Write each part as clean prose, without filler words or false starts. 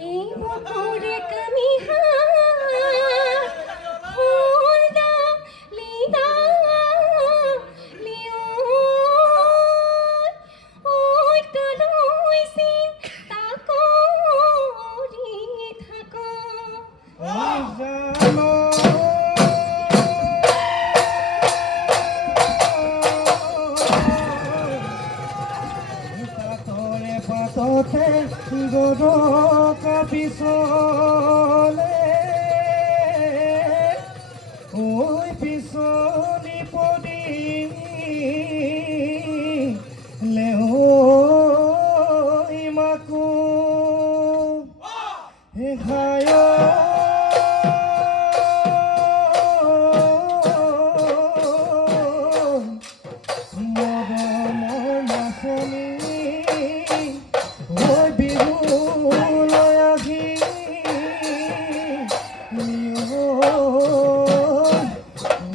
এই বকুরে কামিহা হুলদা লিদা লিও ওই তরুই সিন তাকরি থাকো জানো পাতরে পাততে গরকা পিছলে ওই পিছলি পদি লেহই মাকো হে খায় মদনৰ নাচনী ঐ বিহুলৈ আহি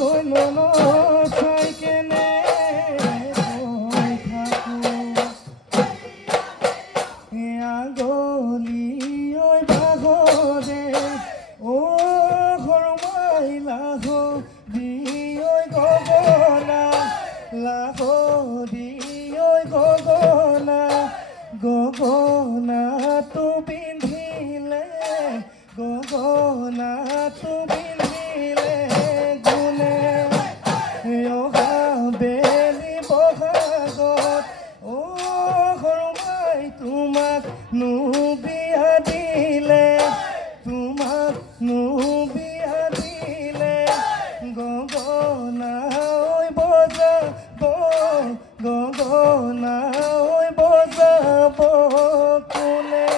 ঐ মন চাই কেনে কৈ থাকো আগলি ঐ ভাগৰে ও ঘৰমাই লাহ দি ঐ গগনা লাহ দি ঐ গগনা গগনাটো পিন্ধিলে গগনাটো পিন্ধিলে গুণে অহা বেলি বহাগত অ ঘৰমাই তোমাক নো বিয়া দিলে তোমাক নো বিয়া দিলে গগনা ঐ বজাব গগনা ঐ বজাব কোনে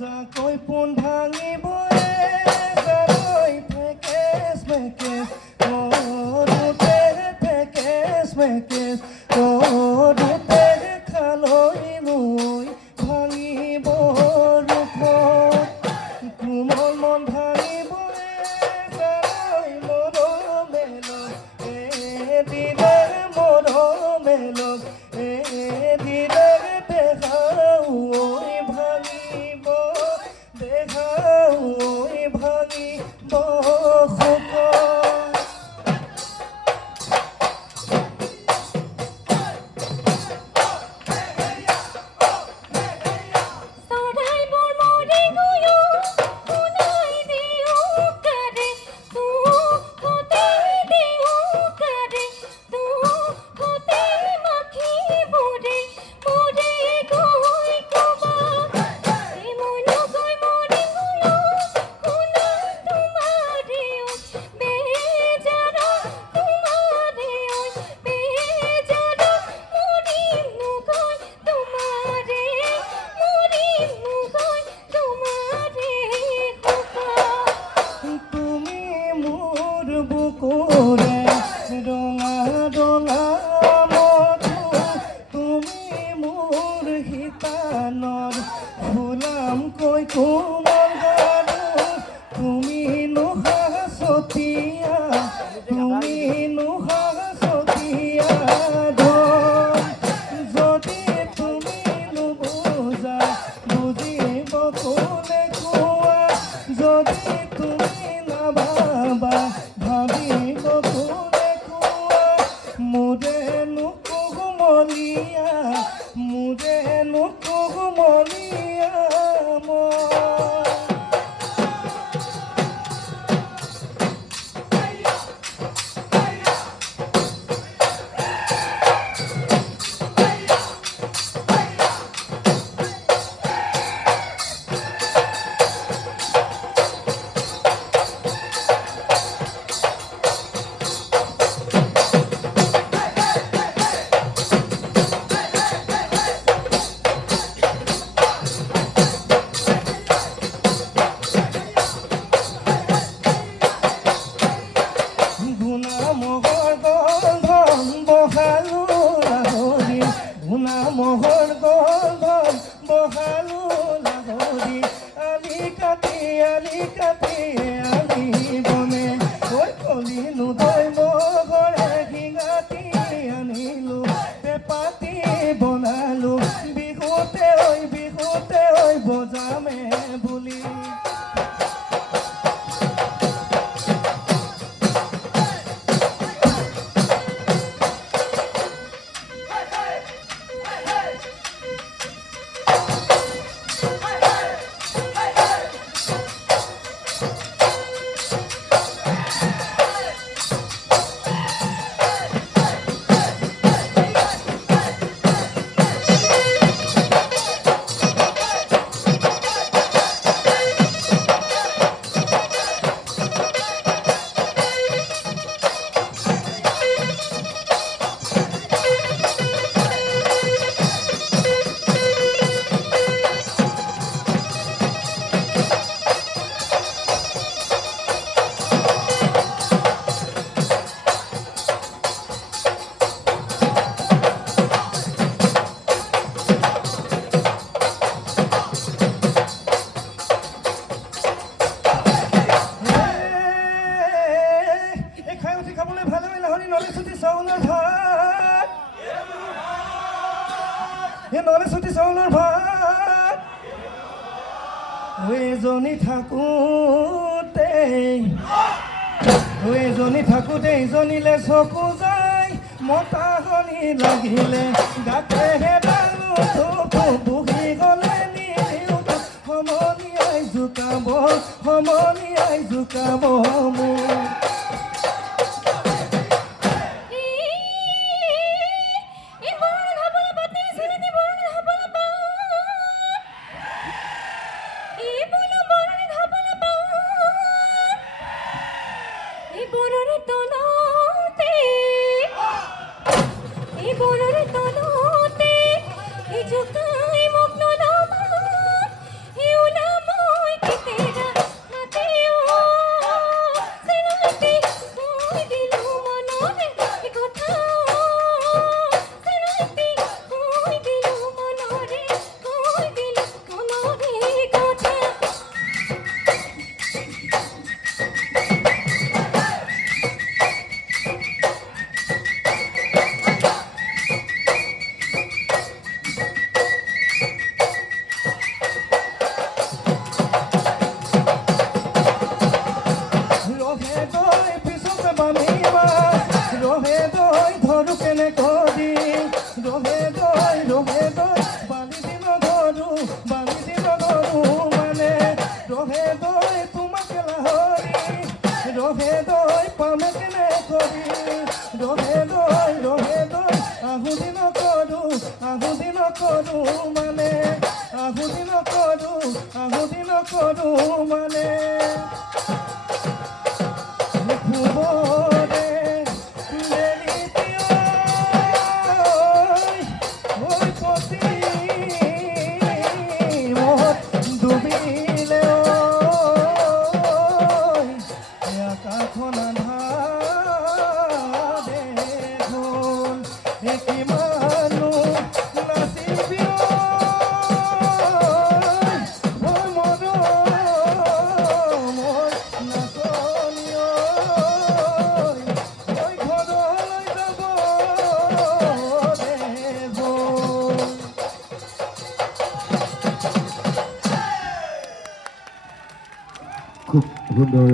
জাকৈ পোন ভাঙিবয়ে জাকৈ ফেকেচ ফেকেচ কৰোঁতে ফেকেচ ফেকেচ কৰোঁতে খালৈ লৈ ভাঙিব ৰূপত কোমল মন ভাঙিবয়ে জাকৈ মৰমেলক দিলে মৰমেলক দিলে দেখাও ঐ ভাঙিব দেখাও ঐ ভাঙিব শুক নলে ছুটি চাউলৰ ভাত নলে ছুটি চাউলৰ ভাত এজনী থাকোঁতে ইজনীলে চকু যায় মতা শনি লাগিলে গাতে হেডালো থোপো বুহি গলে নিউটো সমনীয়াই জোকাব মোৰ এই বরণ হাবলা বাতি সিনেদি বরণ হাবলা বা এই বলো বরণ হাবলা বা এই বরণ তলতে এই জোকাই মগ্ন নামা এই উলাময় কিতেরা হাতেও সেনাইতে কই দিলু মনরে এ কথা সেনাইতে কই দিলু মনরে কথা রহে দই ধরু কেনে করি রহে দই বালি দিন ধরু মানে রহে দই তোমাকে লাহরি রহে দই পামে কেনে করি রহে দই আহুদিন কରୁ মানে আহুদিন কରୁ মানে খুব সুন্দর